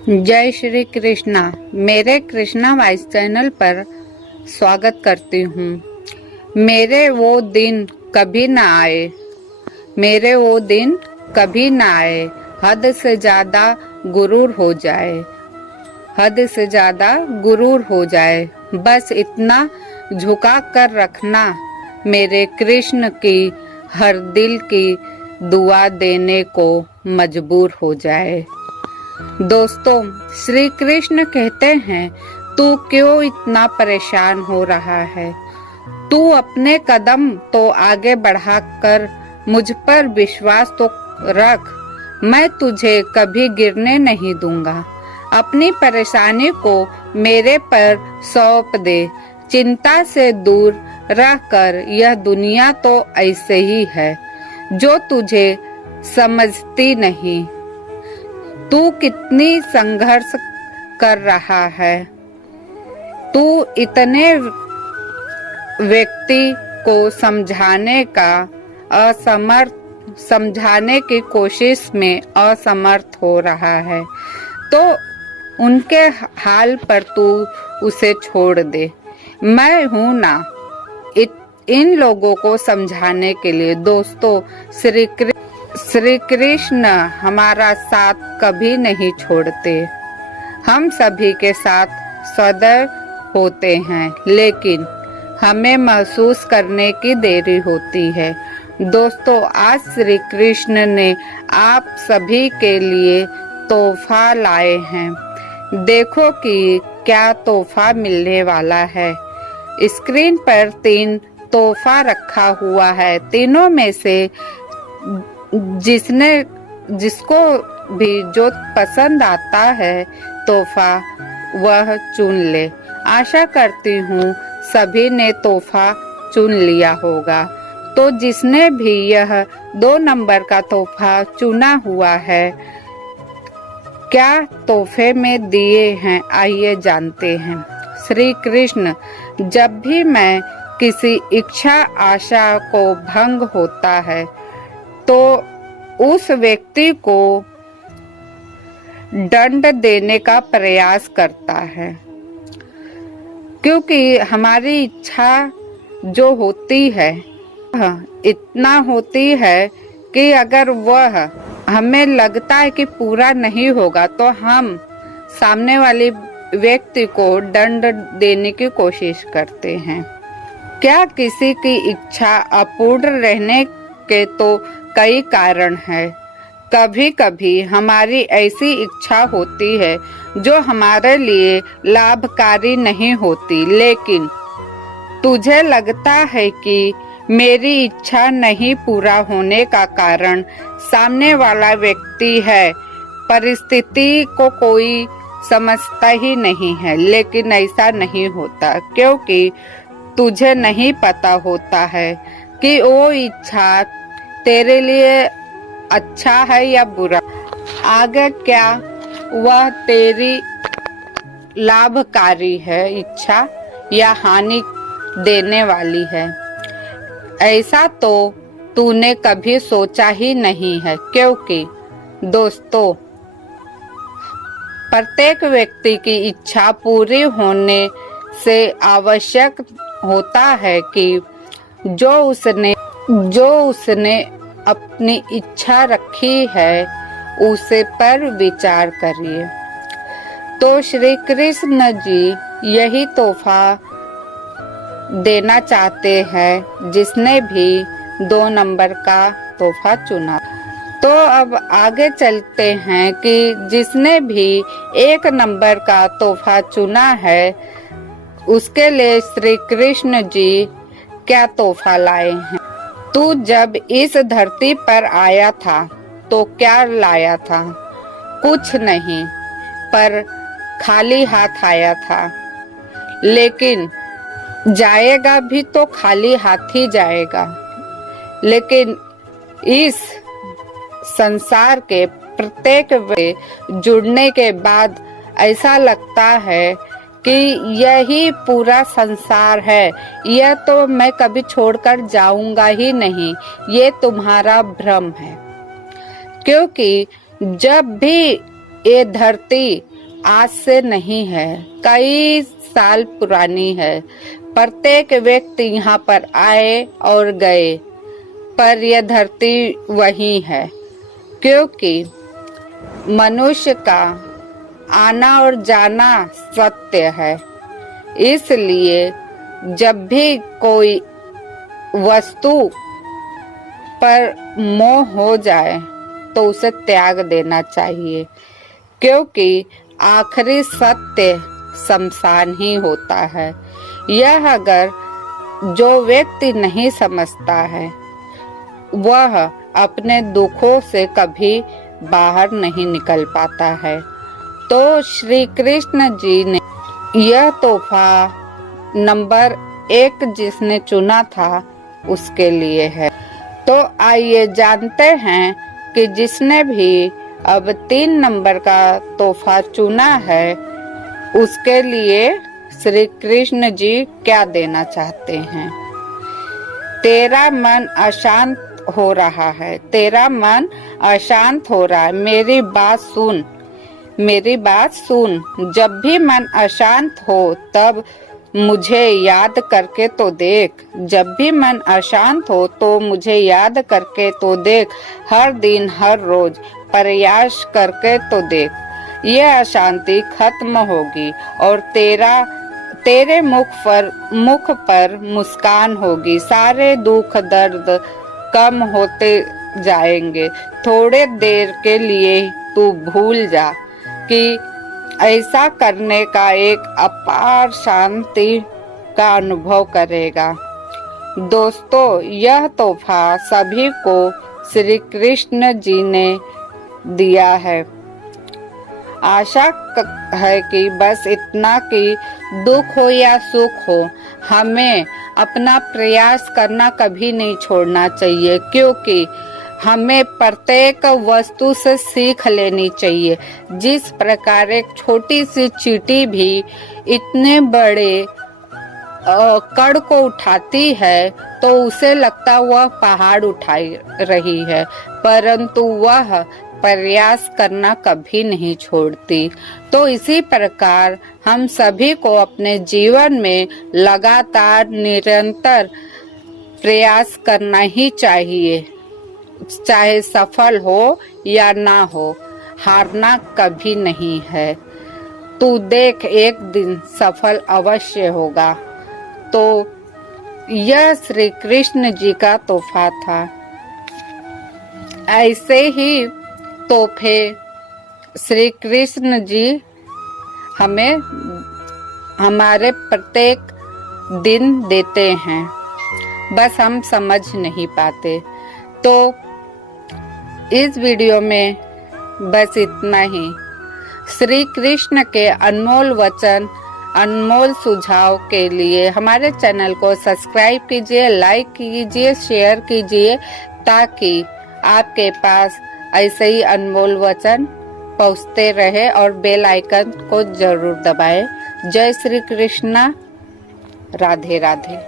जय श्री कृष्णा। मेरे Krishna voice channel पर स्वागत करती हूँ। मेरे वो दिन कभी ना आए, मेरे वो दिन कभी ना आए, हद से ज्यादा गुरूर हो जाए, हद से ज्यादा गुरूर हो जाए। बस इतना झुका कर रखना, मेरे कृष्ण की हर दिल की दुआ देने को मजबूर हो जाए। दोस्तों, श्री कृष्ण कहते हैं, तू क्यों इतना परेशान हो रहा है? तू अपने कदम तो आगे बढ़ाकर मुझ पर विश्वास तो रख। मैं तुझे कभी गिरने नहीं दूंगा। अपनी परेशानी को मेरे पर सौंप दे। चिंता से दूर रहकर, यह दुनिया तो ऐसे ही है जो तुझे समझती नहीं। तू कितनी संघर्ष कर रहा है। तू इतने व्यक्ति को समझाने की कोशिश में असमर्थ हो रहा है, तो उनके हाल पर तू उसे छोड़ दे। मैं हूं ना इन लोगों को समझाने के लिए। दोस्तों, श्री कृष्ण हमारा साथ कभी नहीं छोड़ते। हम सभी के साथ सदैव होते हैं, लेकिन हमें महसूस करने की देरी होती है। दोस्तों, आज श्री कृष्ण ने आप सभी के लिए तोहफा लाए हैं। देखो कि क्या तोहफा मिलने वाला है। स्क्रीन पर 3 तोहफा रखा हुआ है। तीनों में से जिसको भी जो पसंद आता है तोहफा, वह चुन ले। आशा करती हूँ सभी ने तोहफा चुन लिया होगा। तो जिसने भी यह 2 नंबर का तोहफा चुना हुआ है, क्या तोहफे में दिए हैं, आइए जानते हैं। श्री कृष्ण, जब भी मैं किसी इच्छा आशा को भंग होता है, तो उस व्यक्ति को दंड देने का प्रयास करता है, क्योंकि हमारी इच्छा जो होती है इतना होती है कि अगर वह हमें लगता है कि पूरा नहीं होगा, तो हम सामने वाले व्यक्ति को दंड देने की कोशिश करते हैं। क्या किसी की इच्छा अपूर्ण रहने के तो कई कारण हैं। कभी कभी हमारी ऐसी इच्छा होती है जो हमारे लिए लाभकारी नहीं होती, लेकिन तुझे लगता है कि मेरी इच्छा नहीं पूरा होने का कारण सामने वाला व्यक्ति है, परिस्थिति को कोई समझता ही नहीं है। लेकिन ऐसा नहीं होता, क्योंकि तुझे नहीं पता होता है कि वो इच्छा तेरे लिए अच्छा है या बुरा। आगे क्या वह तेरी लाभकारी है इच्छा या हानि देने वाली है, ऐसा तो तूने कभी सोचा ही नहीं है। क्योंकि दोस्तों, प्रत्येक व्यक्ति की इच्छा पूरी होने से आवश्यक होता है कि जो उसने अपनी इच्छा रखी है, उसे पर विचार करिए। तो श्री कृष्ण जी यही तोहफा देना चाहते हैं जिसने भी 2 नंबर का तोहफा चुना। तो अब आगे चलते हैं कि जिसने भी 1 नंबर का तोहफा चुना है, उसके लिए श्री कृष्ण जी क्या तोहफा लाए हैं। तू जब इस धरती पर आया था तो क्या लाया था? कुछ नहीं, पर खाली हाथ आया था। लेकिन जाएगा भी तो खाली हाथ ही जाएगा। लेकिन इस संसार के प्रत्येक में जुड़ने के बाद ऐसा लगता है कि यही पूरा संसार है, यह तो मैं कभी छोड़कर जाऊंगा ही नहीं। ये तुम्हारा भ्रम है, क्योंकि जब भी ये धरती आज से नहीं है, कई साल पुरानी है। प्रत्येक व्यक्ति यहाँ पर आए और गए, पर यह धरती वही है, क्योंकि मनुष्य का आना और जाना सत्य है। इसलिए जब भी कोई वस्तु पर मोह हो जाए तो उसे त्याग देना चाहिए, क्योंकि आखिरी सत्य शमशान ही होता है। यह अगर जो व्यक्ति नहीं समझता है वह अपने दुखों से कभी बाहर नहीं निकल पाता है। तो श्री कृष्ण जी ने यह तोहफा नंबर 1 जिसने चुना था उसके लिए है। तो आइए जानते हैं कि जिसने भी अब 3 नंबर का तोहफा चुना है उसके लिए श्री कृष्ण जी क्या देना चाहते हैं। तेरा मन अशांत हो रहा है, तेरा मन अशांत हो रहा है, मेरी बात सुन, मेरी बात सुन। जब भी मन अशांत हो तब मुझे याद करके तो देख, जब भी मन अशांत हो तो मुझे याद करके तो देख, हर दिन हर रोज प्रयास करके तो देख, यह अशांति खत्म होगी और तेरे मुख पर मुस्कान होगी। सारे दुख दर्द कम होते जाएंगे। थोड़े देर के लिए तू भूल जा कि ऐसा करने का एक अपार शांति का अनुभव करेगा। दोस्तों, यह तोहफा सभी को श्री कृष्ण जी ने दिया है। आशा है कि बस इतना कि दुख हो या सुख हो, हमें अपना प्रयास करना कभी नहीं छोड़ना चाहिए, क्योंकि हमें प्रत्येक वस्तु से सीख लेनी चाहिए। जिस प्रकार एक छोटी सी चींटी भी इतने बड़े कण को उठाती है तो उसे लगता वह पहाड़ उठा रही है, परंतु वह प्रयास करना कभी नहीं छोड़ती। तो इसी प्रकार हम सभी को अपने जीवन में लगातार निरंतर प्रयास करना ही चाहिए, चाहे सफल हो या ना हो, हारना कभी नहीं है। तू देख, एक दिन सफल अवश्य होगा। तो यह श्री कृष्ण जी का तोहफा था। ऐसे ही तोहफे श्री कृष्ण जी हमें हमारे प्रत्येक दिन देते हैं, बस हम समझ नहीं पाते। तो इस वीडियो में बस इतना ही। श्री कृष्ण के अनमोल वचन, अनमोल सुझाव के लिए हमारे चैनल को सब्सक्राइब कीजिए, लाइक कीजिए, शेयर कीजिए, ताकि आपके पास ऐसे ही अनमोल वचन पहुंचते रहे, और बेल आइकन को जरूर दबाएं। जय श्री कृष्णा, राधे राधे।